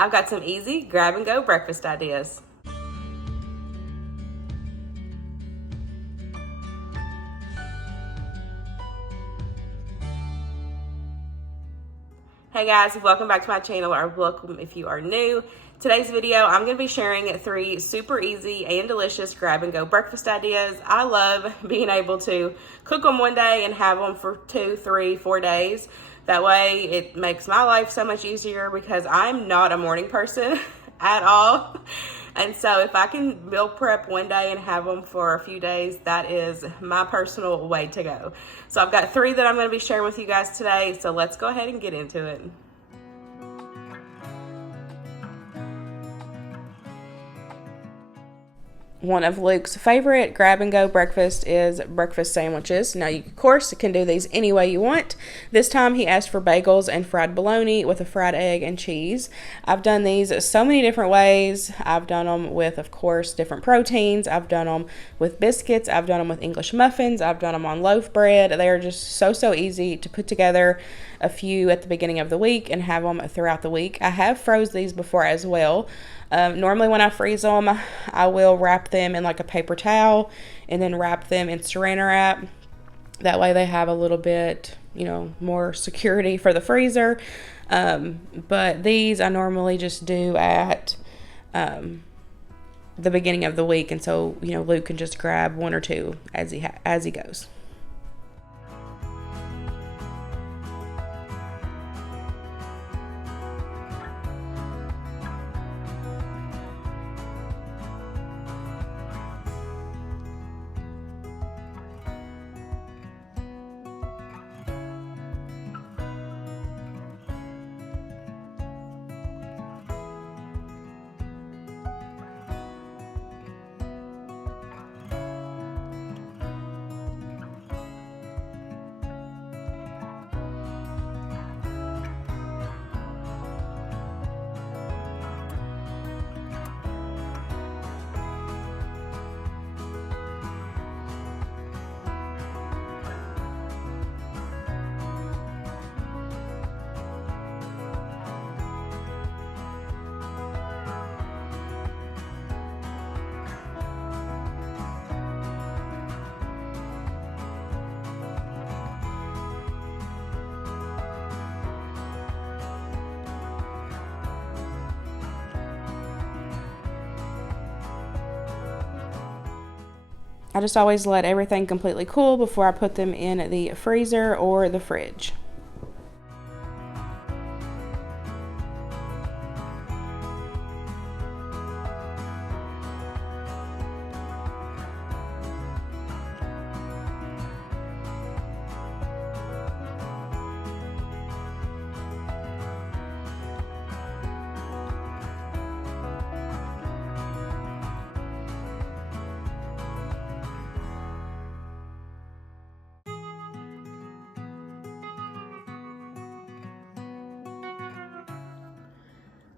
I've got some easy grab and go breakfast ideas. Hey guys, welcome back to my channel, or welcome if you are new. Today's video, I'm going to be sharing 3 super easy and delicious grab and go breakfast ideas. I love being able to cook them one day and have them for 2, 3, 4 days. That way it makes my life so much easier because I'm not a morning person at all. And so if I can meal prep one day and have them for a few days, that is my personal way to go. So I've got 3 that I'm going to be sharing with you guys today. So let's go ahead and get into it. One of Luke's favorite grab and go breakfast is breakfast sandwiches. Now, you, of course, can do these any way you want. This time he asked for bagels and fried bologna with a fried egg and cheese. I've done these so many different ways. I've done them with, of course, different proteins. I've done them with biscuits. I've done them with English muffins. I've done them on loaf bread. They are just so easy to put together a few at the beginning of the week and have them throughout the week. I have froze these before as well. Normally when I freeze them, I will wrap them in like a paper towel and then wrap them in Saran Wrap. That way they have a little bit, more security for the freezer. But these I normally just do at the beginning of the week, and so Luke can just grab 1 or 2 as he goes. I just always let everything completely cool before I put them in the freezer or the fridge.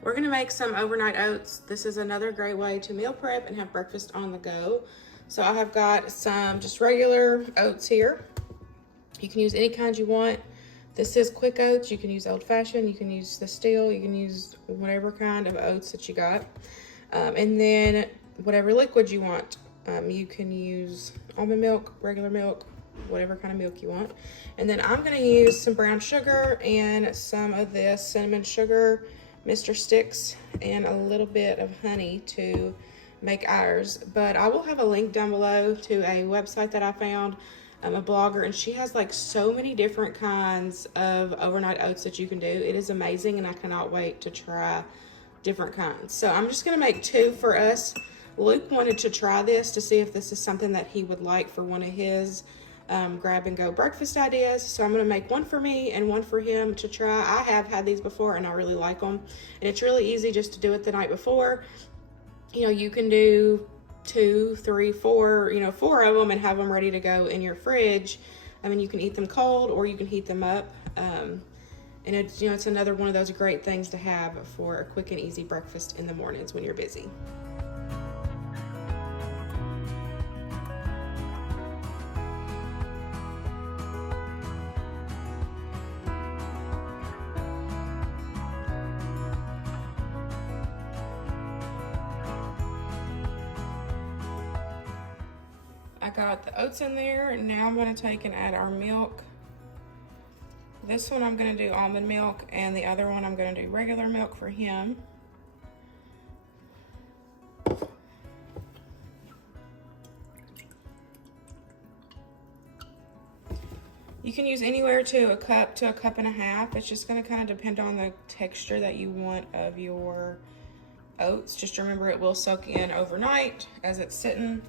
We're gonna make some overnight oats. This is another great way to meal prep and have breakfast on the go. So I have got some just regular oats here. You can use any kind you want. This is quick oats. You can use old fashioned, you can use the steel, you can use whatever kind of oats that you got. And then whatever liquid you want. You can use almond milk, regular milk, whatever kind of milk you want. And then I'm gonna use some brown sugar and some of this cinnamon sugar, Mr. Sticks, and a little bit of honey to make ours. But I will have a link down below to a website that I found. I'm a blogger, and she has like so many different kinds of overnight oats that you can do. It is amazing, and I cannot wait to try different kinds. So I'm just gonna make 2 for us. Luke wanted to try this to see if this is something that he would like for one of his grab and go breakfast ideas. So I'm going to make 1 for me and 1 for him to try. I have had these before and I really like them, and it's really easy just to do it the night before. You can do 2, 3, 4, 4 of them and have them ready to go in your fridge. I mean, you can eat them cold or you can heat them up. And it's, it's another one of those great things to have for a quick and easy breakfast in the mornings when you're busy. got the oats in there, and now I'm gonna take and add our milk. This one I'm gonna do almond milk, and the other one I'm gonna do regular milk for him. You can use anywhere to a cup and a half. It's just gonna kind of depend on the texture that you want of your oats. Just remember it will soak in overnight as it's sitting.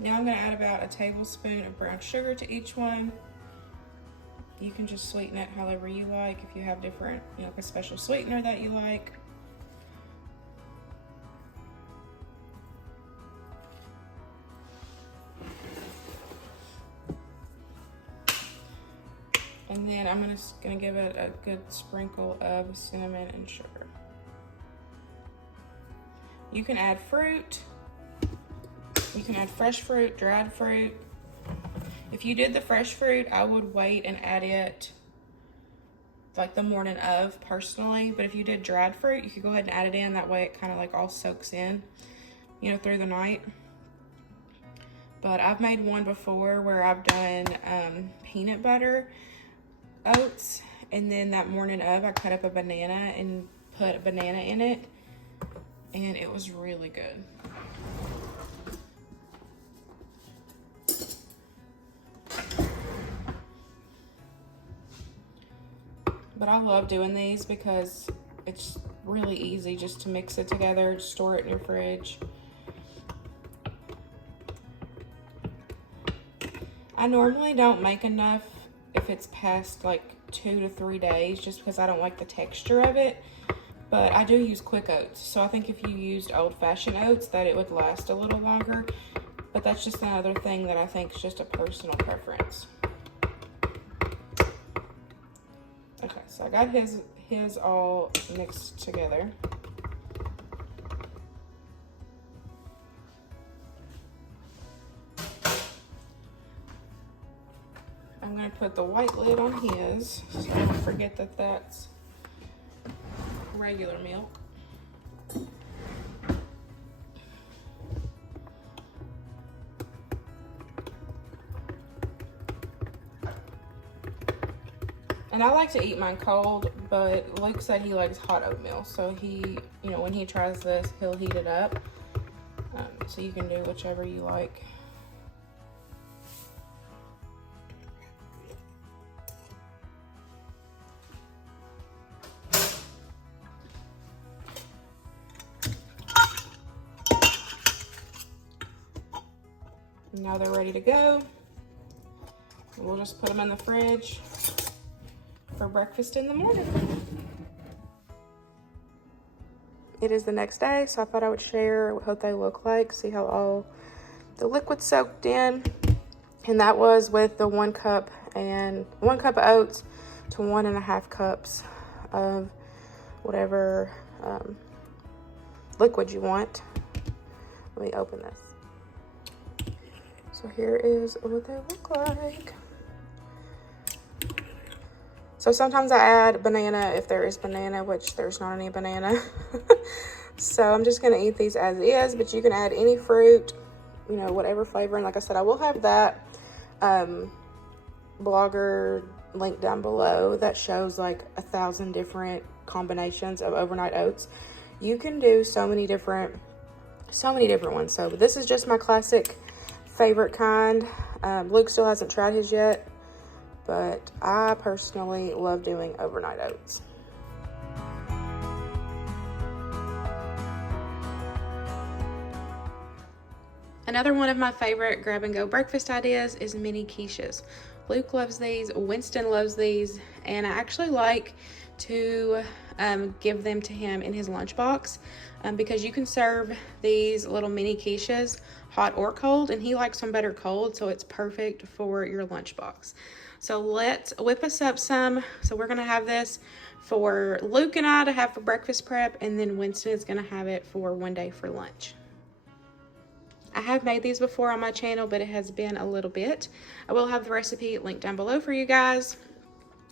Now I'm going to add about a tablespoon of brown sugar to each one. You can just sweeten it however you like. If you have different, a special sweetener that you like. And then I'm just going to give it a good sprinkle of cinnamon and sugar. You can add fruit. You can add fresh fruit, dried fruit. If you did the fresh fruit, I would wait and add it like the morning of personally. But if you did dried fruit, you could go ahead and add it in. That way it kind of like all soaks in, through the night. But I've made one before where I've done peanut butter oats. And then that morning of, I cut up a banana and put a banana in it. And it was really good. But I love doing these because it's really easy just to mix it together, store it in your fridge. I normally don't make enough if it's past like 2 to 3 days just because I don't like the texture of it. But I do use quick oats. So I think if you used old-fashioned oats that it would last a little longer. But that's just another thing that I think is just a personal preference. Okay, so I got his all mixed together. I'm going to put the white lid on his, so I don't forget that that's regular milk. And I like to eat mine cold, but Luke said he likes hot oatmeal. So he, when he tries this, he'll heat it up. So you can do whichever you like. Now they're ready to go. We'll just put them in the fridge for breakfast in the morning. It is the next day, so I thought I would share what they look like, see how all the liquid soaked in. And that was with the 1 cup of oats to 1.5 cups of whatever liquid you want. Let me open this. So here is what they look like. So sometimes I add banana if there is banana, which there's not any banana. So I'm just gonna eat these as is, but you can add any fruit, whatever flavor. And like I said, I will have that blogger link down below that shows like 1,000 different combinations of overnight oats. You can do so many different ones. So this is just my classic favorite kind. Luke still hasn't tried his yet, but I personally love doing overnight oats. Another one of my favorite grab-and-go breakfast ideas is mini quiches. Luke loves these, Winston loves these, and I actually like to give them to him in his lunchbox, because you can serve these little mini quiches hot or cold, and he likes them better cold, so it's perfect for your lunchbox. So let's whip us up some. So we're gonna have this for Luke and I to have for breakfast prep, and then Winston is gonna have it for one day for lunch. I have made these before on my channel, but it has been a little bit. I will have the recipe linked down below for you guys.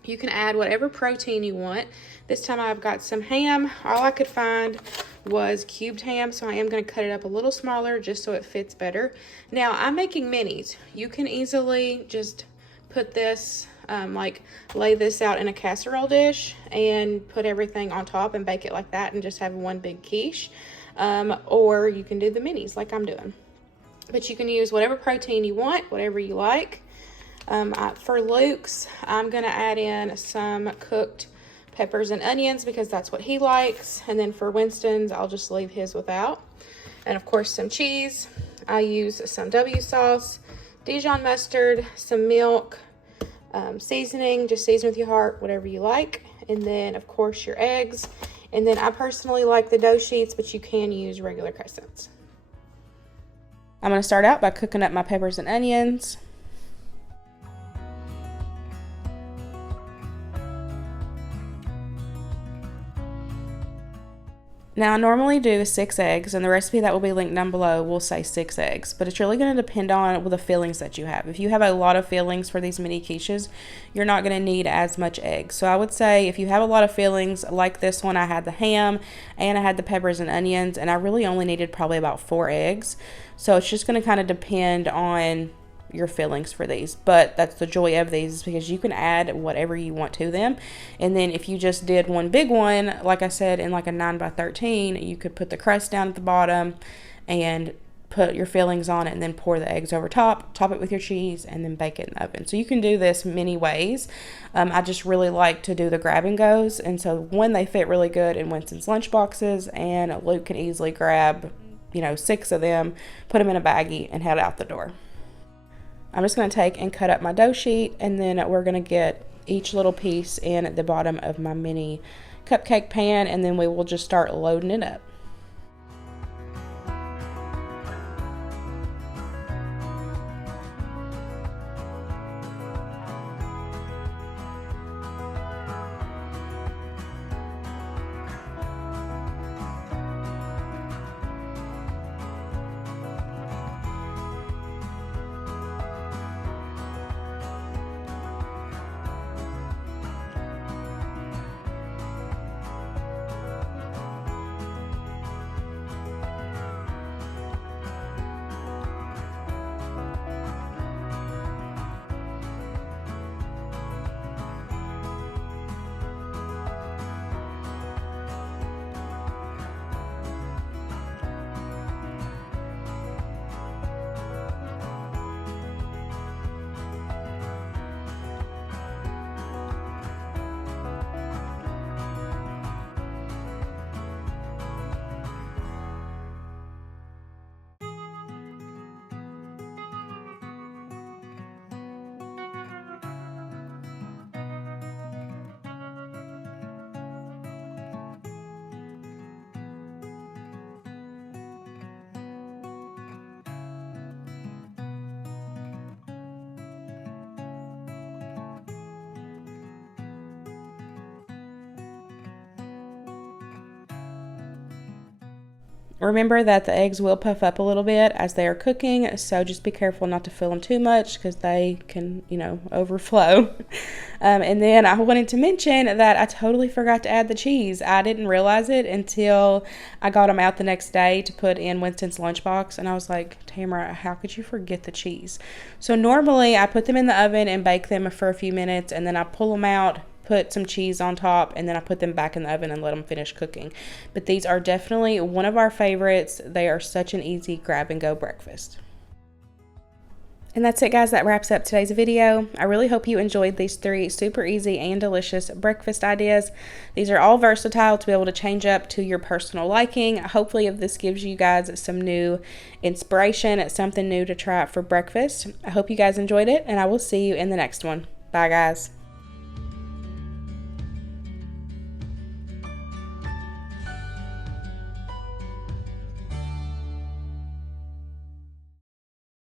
You can add whatever protein you want. This time I've got some ham. All I could find was cubed ham, so I am going to cut it up a little smaller just so it fits better. Now, I'm making minis. You can easily just put this, like lay this out in a casserole dish and put everything on top and bake it like that and just have one big quiche. Or you can do the minis like I'm doing. But you can use whatever protein you want, whatever you like. For Luke's, I'm going to add in some cooked peppers and onions because that's what he likes. And then for Winston's, I'll just leave his without. And of course, some cheese. I use some W sauce, Dijon mustard, some milk, seasoning, just season with your heart, whatever you like. And then, of course, your eggs. And then I personally like the dough sheets, but you can use regular crescents. I'm going to start out by cooking up my peppers and onions. Now, I normally do 6 eggs, and the recipe that will be linked down below will say 6 eggs, but it's really going to depend on the fillings that you have. If you have a lot of fillings for these mini quiches, you're not going to need as much eggs. So I would say if you have a lot of fillings, like this one, I had the ham and I had the peppers and onions, and I really only needed probably about 4 eggs. So it's just going to kind of depend on your fillings for these, but that's the joy of these, because you can add whatever you want to them. And then if you just did one big one, like I said, in like a 9x13, you could put the crust down at the bottom and put your fillings on it, and then pour the eggs over top it with your cheese, and then bake it in the oven. So you can do this many ways. I just really like to do the grab and goes, and so when they fit really good in Winston's lunch boxes, and Luke can easily grab 6 of them, put them in a baggie, and head out the door. I'm just going to take and cut up my dough sheet, and then we're going to get each little piece in at the bottom of my mini cupcake pan, and then we will just start loading it up. Remember that the eggs will puff up a little bit as they are cooking, so just be careful not to fill them too much because they can, overflow. And then I wanted to mention that I totally forgot to add the cheese. I didn't realize it until I got them out the next day to put in Winston's lunchbox, and I was like, Tamara, how could you forget the cheese? So normally I put them in the oven and bake them for a few minutes, and then I pull them out, put some cheese on top, and then I put them back in the oven and let them finish cooking. But these are definitely one of our favorites. They are such an easy grab and go breakfast. And that's it, guys. That wraps up today's video. I really hope you enjoyed these 3 super easy and delicious breakfast ideas. These are all versatile to be able to change up to your personal liking. Hopefully, if this gives you guys some new inspiration, something new to try for breakfast. I hope you guys enjoyed it, and I will see you in the next one. Bye, guys.